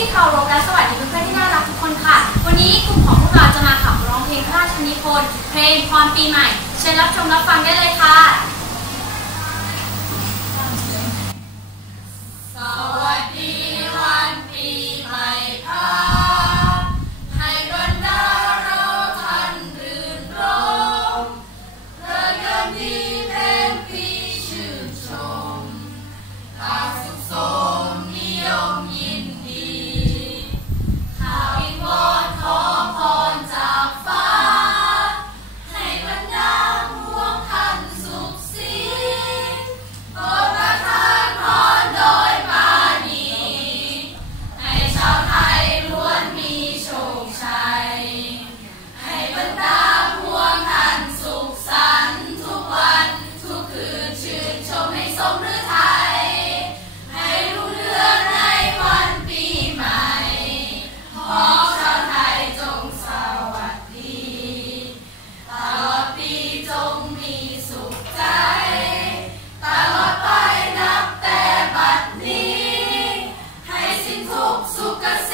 ที่เคารพและสวัสดีเพื่อนๆที่น่ารักทุกคนค่ะ วันนี้กลุ่มของพวกเราจะมาขับร้องเพลงพระราชนิพนธ์เพลงพรปีใหม่ เชิญรับชมรับฟังได้เลยค่ะ Suka